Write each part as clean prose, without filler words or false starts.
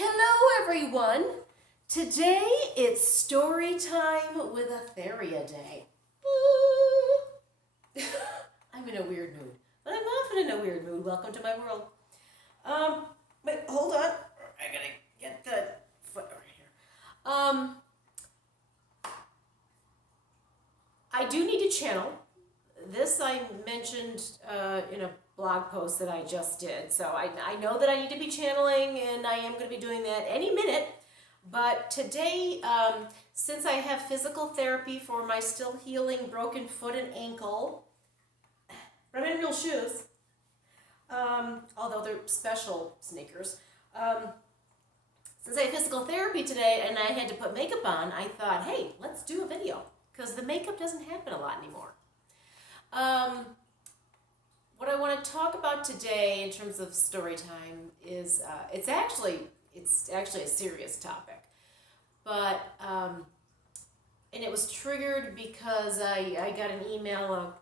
Hello everyone! Today it's story time with Atheria Day. I'm in a weird mood, but I'm often in a weird mood. Welcome to my world. But hold on. I gotta get the foot over here. I do need to channel. This I mentioned in a blog post that I just did. So I know that I need to be channeling, and I am going to be doing that any minute. But today, since I have physical therapy for my still healing broken foot and ankle, but I'm in real shoes, although they're special sneakers. Since I have physical therapy today and I had to put makeup on, I thought, hey, let's do a video, because the makeup doesn't happen a lot anymore. What I want to talk about today in terms of story time is it's actually a serious topic, but and it was triggered because I got an email a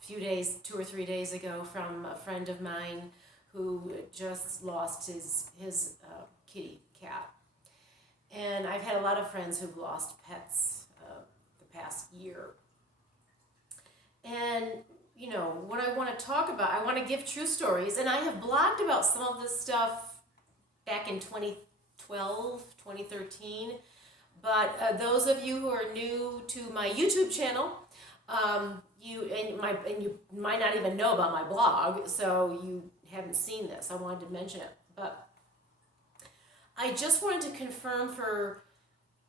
few days, 2 or 3 days ago, from a friend of mine who just lost his kitty cat, and I've had a lot of friends who've lost pets the past year. And, you know, what I want to talk about, I want to give true stories, and I have blogged about some of this stuff back in 2012, 2013, but those of you who are new to my YouTube channel, you might not even know about my blog, so you haven't seen this. I wanted to mention it, but I just wanted to confirm for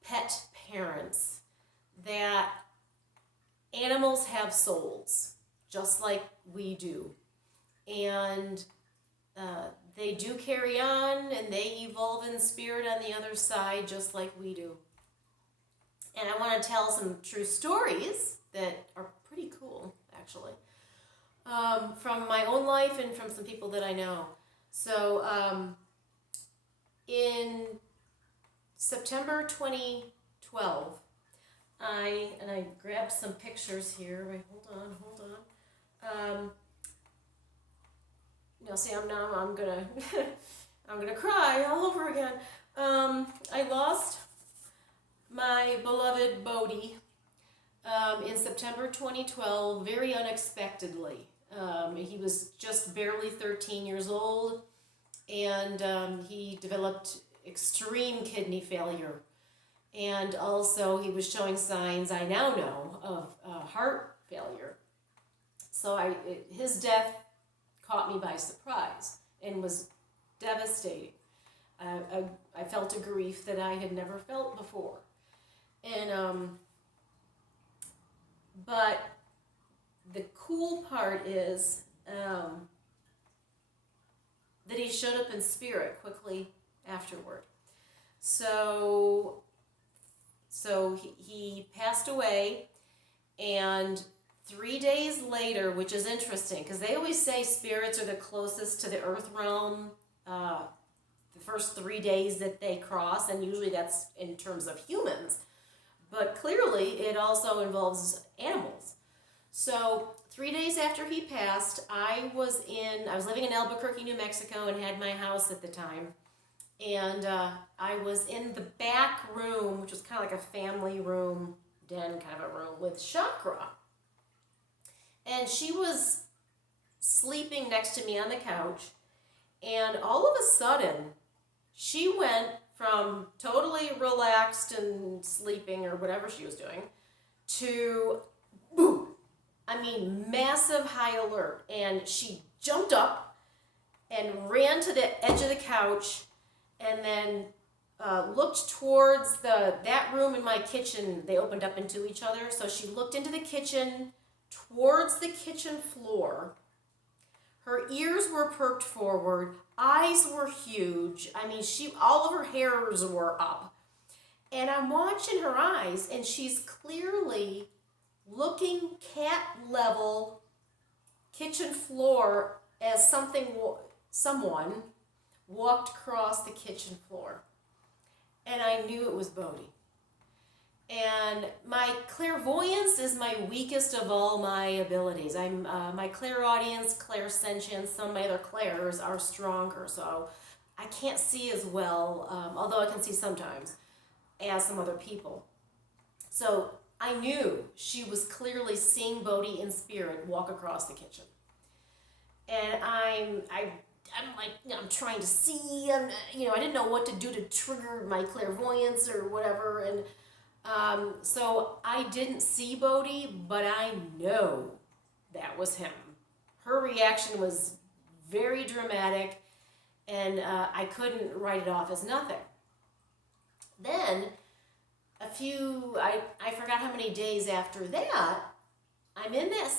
pet parents that animals have souls, just like we do, and they do carry on, and they evolve in spirit on the other side, just like we do. And I want to tell some true stories that are pretty cool, actually, from my own life and from some people that I know. So in September 2012, I grabbed some pictures here. Wait, hold on. See, I'm gonna I'm gonna cry all over again. I lost my beloved Bodie in September 2012, very unexpectedly. He was just barely 13 years old, and he developed extreme kidney failure. And also he was showing signs, I now know, of heart failure. So his death caught me by surprise and was devastating. I felt a grief that I had never felt before. And but the cool part is that he showed up in spirit quickly afterward. So he passed away, and 3 days later, which is interesting, because they always say spirits are the closest to the earth realm the first 3 days that they cross, and usually that's in terms of humans, but clearly it also involves animals. So 3 days after he passed, I was living in Albuquerque, New Mexico, and had my house at the time. And I was in the back room, which was kind of like a family room, den kind of a room, with Chakra. And she was sleeping next to me on the couch. And all of a sudden, she went from totally relaxed and sleeping or whatever she was doing to, boom, massive high alert. And she jumped up and ran to the edge of the couch, and then looked towards that room and my kitchen. They opened up into each other. So she looked into the kitchen, towards the kitchen floor. Her ears were perked forward. Eyes were huge. All of her hairs were up. And I'm watching her eyes, and she's clearly looking cat level kitchen floor as someone walked across the kitchen floor. And I knew it was Bodie. And my clairvoyance is my weakest of all my abilities. My clairaudience, clairsentience, some of my other clairs are stronger. So I can't see as well, although I can see sometimes, as some other people. So I knew she was clearly seeing Bodhi in spirit walk across the kitchen. And I'm like, I'm trying to see, I didn't know what to do to trigger my clairvoyance or whatever. And so I didn't see Bodhi, but I know that was him. Her reaction was very dramatic, and I couldn't write it off as nothing. Then, I forgot how many days after that, I'm in that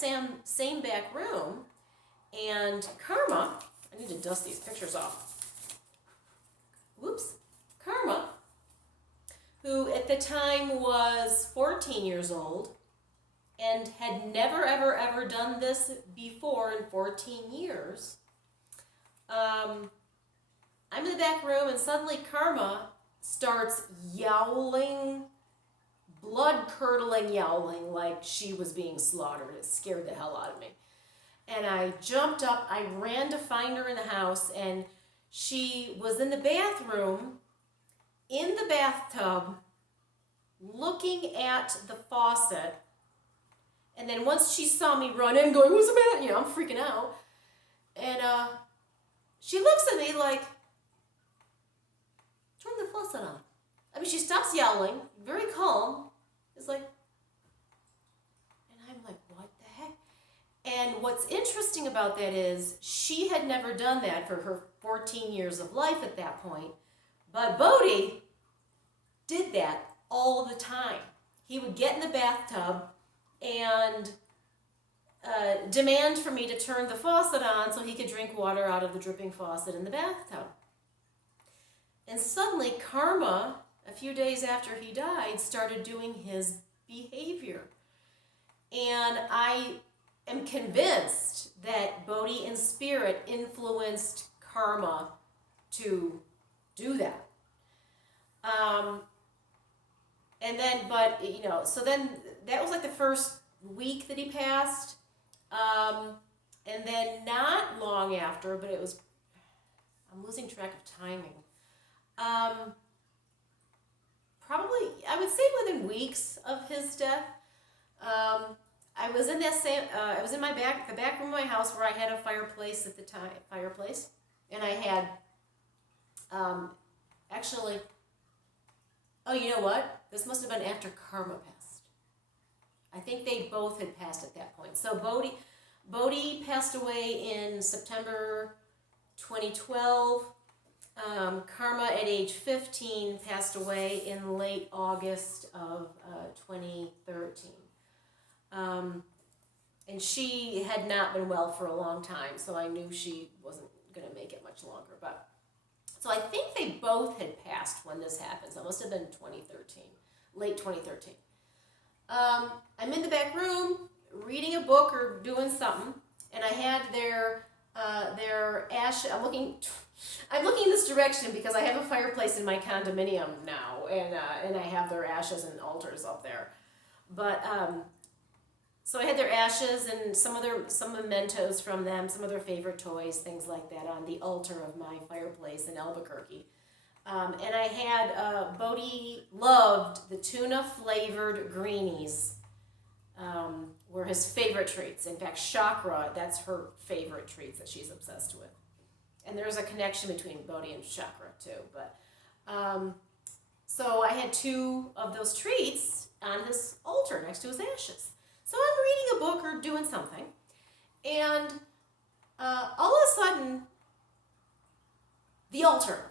same back room, and Karma, I need to dust these pictures off. Whoops. Karma, who at the time was 14 years old and had never, ever, ever done this before in 14 years. I'm in the back room, and suddenly Karma starts yowling, blood-curdling yowling like she was being slaughtered. It scared the hell out of me. And I jumped up, I ran to find her in the house, and she was in the bathroom, in the bathtub, looking at the faucet. And then once she saw me run in, going, "What's the matter?" I'm freaking out. And she looks at me like, "Turn the faucet on." I mean, she stops yowling, very calm. It's like, and I'm like, what the heck? And what's interesting about that is she had never done that for her 14 years of life at that point. But Bodhi did that all the time. He would get in the bathtub and demand for me to turn the faucet on so he could drink water out of the dripping faucet in the bathtub. And suddenly Karma, a few days after he died, started doing his behavior. And I am convinced that Bodhi in spirit influenced Karma to do that. So then that was like the first week that he passed. And then not long after, but I'm losing track of timing. Probably, I would say within weeks of his death. I was in the back room of my house where I had a fireplace at the time, and I had, actually, oh, you know what? This must have been after Karma passed. I think they both had passed at that point. So Bodhi passed away in September 2012. Karma at age 15 passed away in late August of 2013. And she had not been well for a long time, so I knew she wasn't going to make it much longer. But so I think they both had passed when this happened. So it must have been 2013, late 2013. I'm in the back room reading a book or doing something, and I had their ash. I'm looking in this direction because I have a fireplace in my condominium now, and I have their ashes and altars up there. But so I had their ashes and some mementos from them, some of their favorite toys, things like that, on the altar of my fireplace in Albuquerque. And I had Bodhi loved the tuna flavored greenies. Were his favorite treats. In fact, chakra, that's her favorite treats that she's obsessed with. And there's a connection between Bodhi and chakra too. But so I had 2 of those treats on his altar next to his ashes. So I'm reading a book or doing something, and all of a sudden, the altar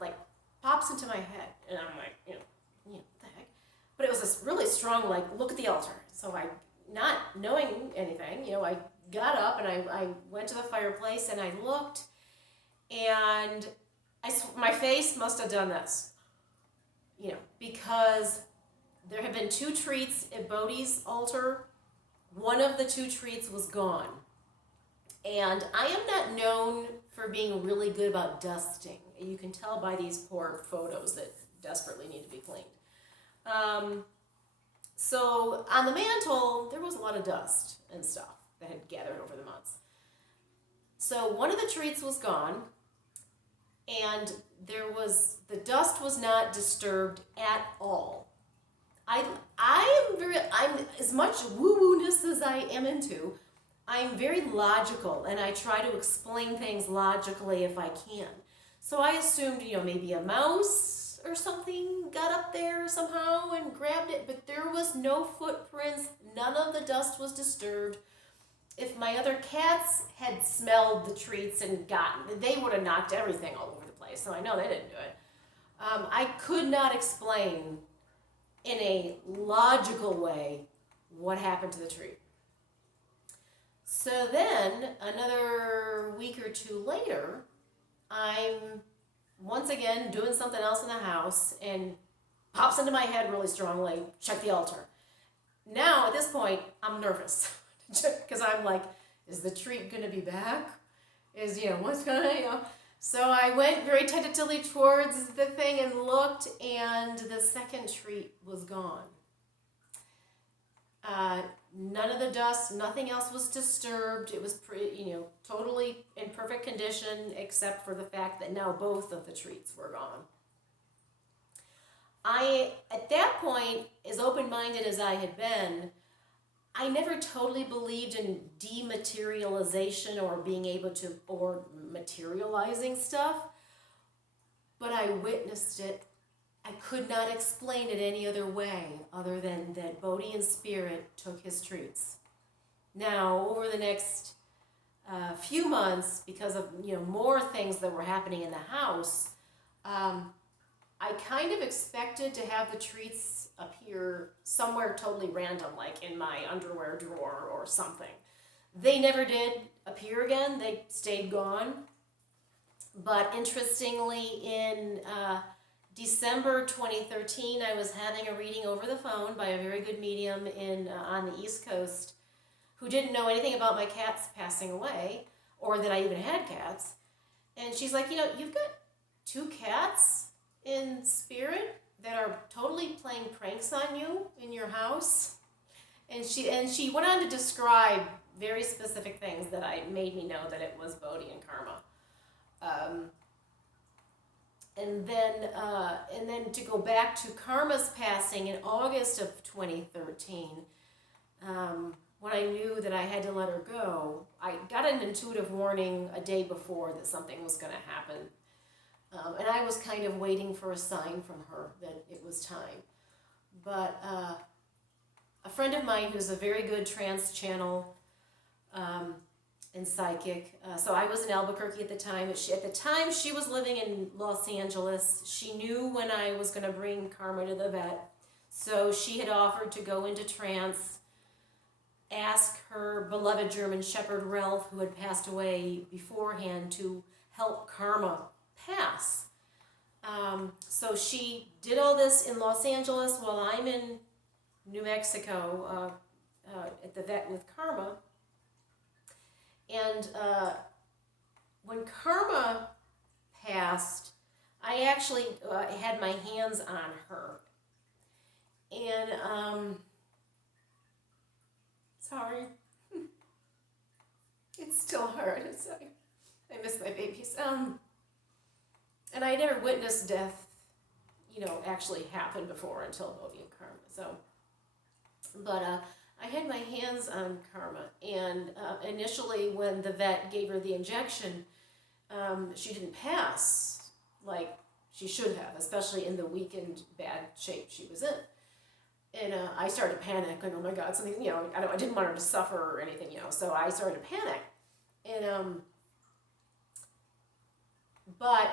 pops into my head, and I'm like, what the heck? But it was this really strong, look at the altar. So I, not knowing anything, I got up and I went to the fireplace and I looked, and my face must have done this, because there had been 2 treats at Bodhi's altar. One of the 2 treats was gone. And I am not known for being really good about dusting. You can tell by these poor photos that desperately need to be cleaned. So on the mantle, there was a lot of dust and stuff that had gathered over the months. So one of the treats was gone. and the dust was not disturbed at all. I'm as much woo-woo-ness as I am into, I'm very logical, and I try to explain things logically if I can. So I assumed, maybe a mouse or something got up there somehow and grabbed it, but there was no footprints. None of the dust was disturbed. If my other cats had smelled the treats and they would have knocked everything all over the place. So I know they didn't do it. I could not explain in a logical way what happened to the tree. So then, another week or two later, I'm once again doing something else in the house, and pops into my head really strongly, check the altar. Now, at this point, I'm nervous, because I'm like, is the treat going to be back? What's going to, So I went very tentatively towards the thing and looked, and the second treat was gone. None of the dust, nothing else was disturbed. It was totally in perfect condition, except for the fact that now both of the treats were gone. At that point, as open-minded as I had been, I never totally believed in dematerialization or materializing stuff, but I witnessed it. I could not explain it any other way other than that Bodhi in spirit took his treats. Now, over the next few months, because of more things that were happening in the house, I kind of expected to have the treats appear somewhere totally random, like in my underwear drawer or something. They never did appear again. They stayed gone. But interestingly, in December 2013, I was having a reading over the phone by a very good medium on the East Coast who didn't know anything about my cats passing away or that I even had cats. And she's like, you've got 2 cats in spirit that are totally playing pranks on you in your house. And she went on to describe very specific things that made me know that it was Bodhi and Karma. And then to go back to Karma's passing in August of 2013, when I knew that I had to let her go, I got an intuitive warning a day before that something was going to happen. And I was kind of waiting for a sign from her that it was time. But a friend of mine who's a very good trance channel and psychic. So I was in Albuquerque at the time. At the time, she was living in Los Angeles. She knew when I was going to bring Karma to the vet. So she had offered to go into trance, ask her beloved German Shepherd Ralph, who had passed away beforehand, to help Karma pass. So she did all this in Los Angeles while I'm in New Mexico at the vet with Karma. And when Karma passed, I actually had my hands on her. And, sorry, it's still hard. I miss my babies. And I never witnessed death, actually happen before until Bodhi and Karma. So, but I had my hands on Karma, and initially when the vet gave her the injection, she didn't pass like she should have, especially in the weakened, bad shape she was in. And I started to panic, and oh my God, something, I didn't want her to suffer or anything, so I started to panic. And, but,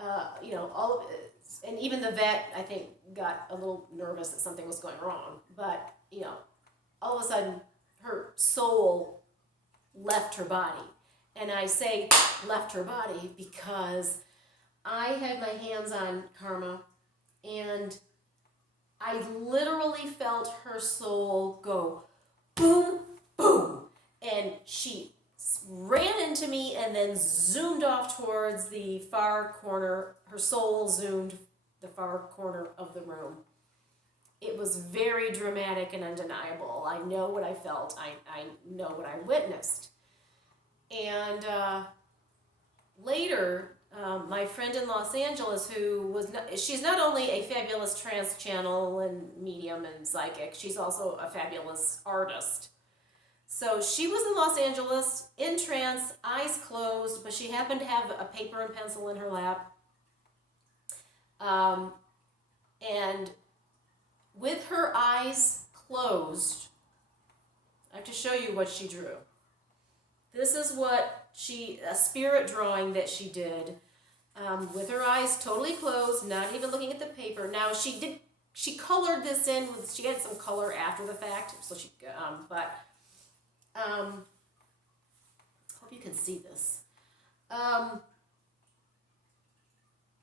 all of it, and even the vet, I think, got a little nervous that something was going wrong. But, all of a sudden, her soul left her body. And I say left her body because I had my hands on Karma, and I literally felt her soul go boom, boom. And she ran into me and then zoomed off towards the far corner. Her soul zoomed the far corner of the room. It was very dramatic and undeniable. I know what I felt. I know what I witnessed. And later, My friend in Los Angeles, she's not only a fabulous trance channel and medium and psychic, she's also a fabulous artist. So she was in Los Angeles, in trance, eyes closed, but she happened to have a paper and pencil in her lap. And with her eyes closed, I have to show you what she drew. This is a spirit drawing that she did, with her eyes totally closed, not even looking at the paper. Now she colored this in she had some color after the fact, so hope you can see this.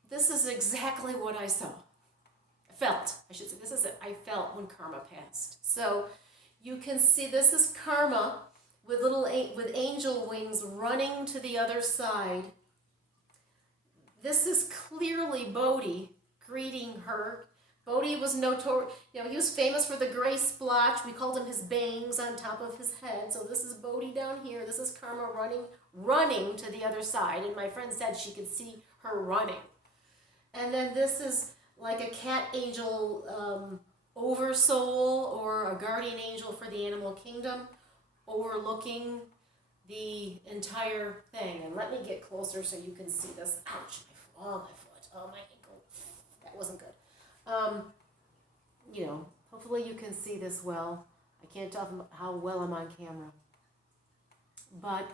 This is exactly what I saw. Felt, I should say, this is it. I felt when Karma passed. So you can see this is Karma with with angel wings running to the other side. This is clearly Bodhi greeting her. Bodhi was notorious, he was famous for the gray splotch. We called him his bangs on top of his head. So this is Bodhi down here. This is Karma running to the other side. And my friend said she could see her running. And then this is like a cat angel oversoul or a guardian angel for the animal kingdom overlooking the entire thing. And let me get closer so you can see this. Ouch, my foot, oh, my ankle. That wasn't good. Hopefully you can see this well. I can't tell how well I'm on camera. But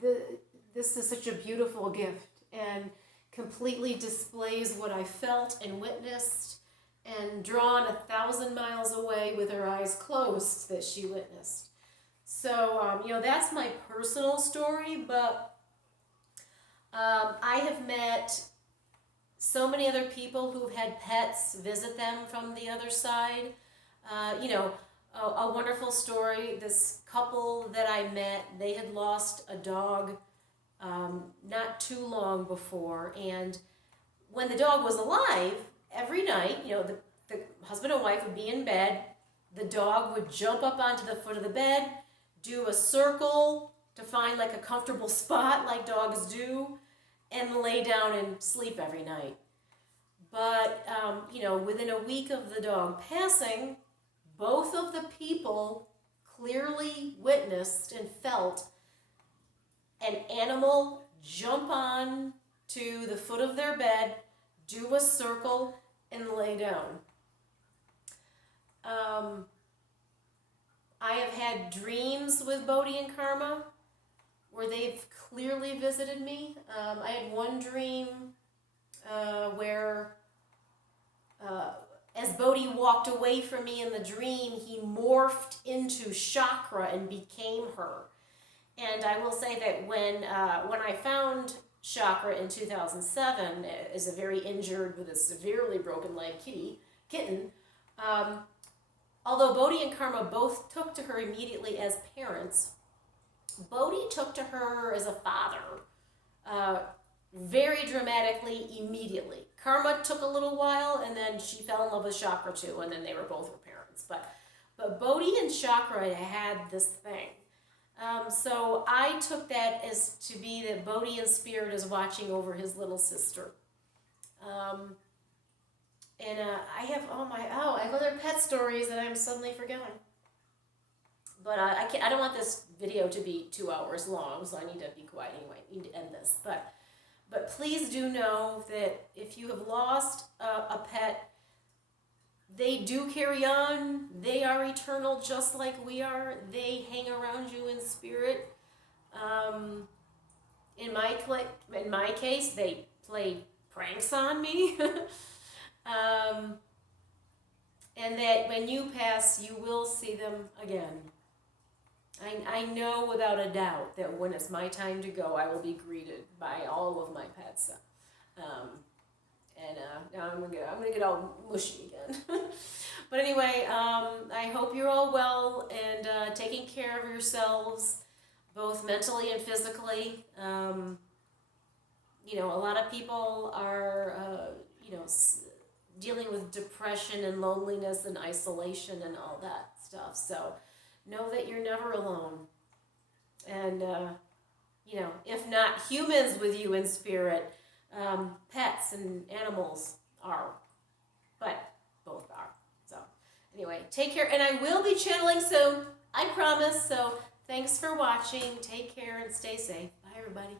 this is such a beautiful gift and completely displays what I felt and witnessed and drawn 1,000 miles away with her eyes closed that she witnessed. So, that's my personal story, but I have met so many other people who've had pets visit them from the other side. A wonderful story. This couple that I met, they had lost a dog not too long before, and when the dog was alive, every night, the husband and wife would be in bed, the dog would jump up onto the foot of the bed, do a circle to find like a comfortable spot like dogs do, and lay down and sleep every night. But, within a week of the dog passing, both of the people clearly witnessed and felt an animal jump on to the foot of their bed, do a circle, and lay down. I have had dreams with Bodhi and Karma where they've clearly visited me. I had one dream where as Bodhi walked away from me in the dream, he morphed into Chakra and became her. And I will say that when I found Chakra in 2007 as a very injured with a severely broken leg kitten, although Bodhi and Karma both took to her immediately as parents, Bodhi took to her as a father very dramatically immediately. Karma took a little while, and then she fell in love with Chakra too, and then they were both her parents. But Bodhi and Chakra had this thing. So I took that as to be that Bodhi in spirit is watching over his little sister. I have other pet stories that I'm suddenly forgetting. But I don't want this video to be 2 hours long, so I need to be quiet anyway. I need to end this. But please do know that if you have lost a pet, they do carry on. They are eternal just like we are. They hang around you in spirit. In my case, they played pranks on me. And that when you pass, you will see them again. I know without a doubt that when it's my time to go, I will be greeted by all of my pets. Now I'm gonna get all mushy again. But anyway, I hope you're all well and taking care of yourselves, both mentally and physically. A lot of people are, dealing with depression and loneliness and isolation and all that stuff. So know that you're never alone. And if not humans with you in spirit, pets and animals are, but both are. So anyway, take care, and I will be channeling soon, I promise. So thanks for watching. Take care and stay safe. Bye, everybody.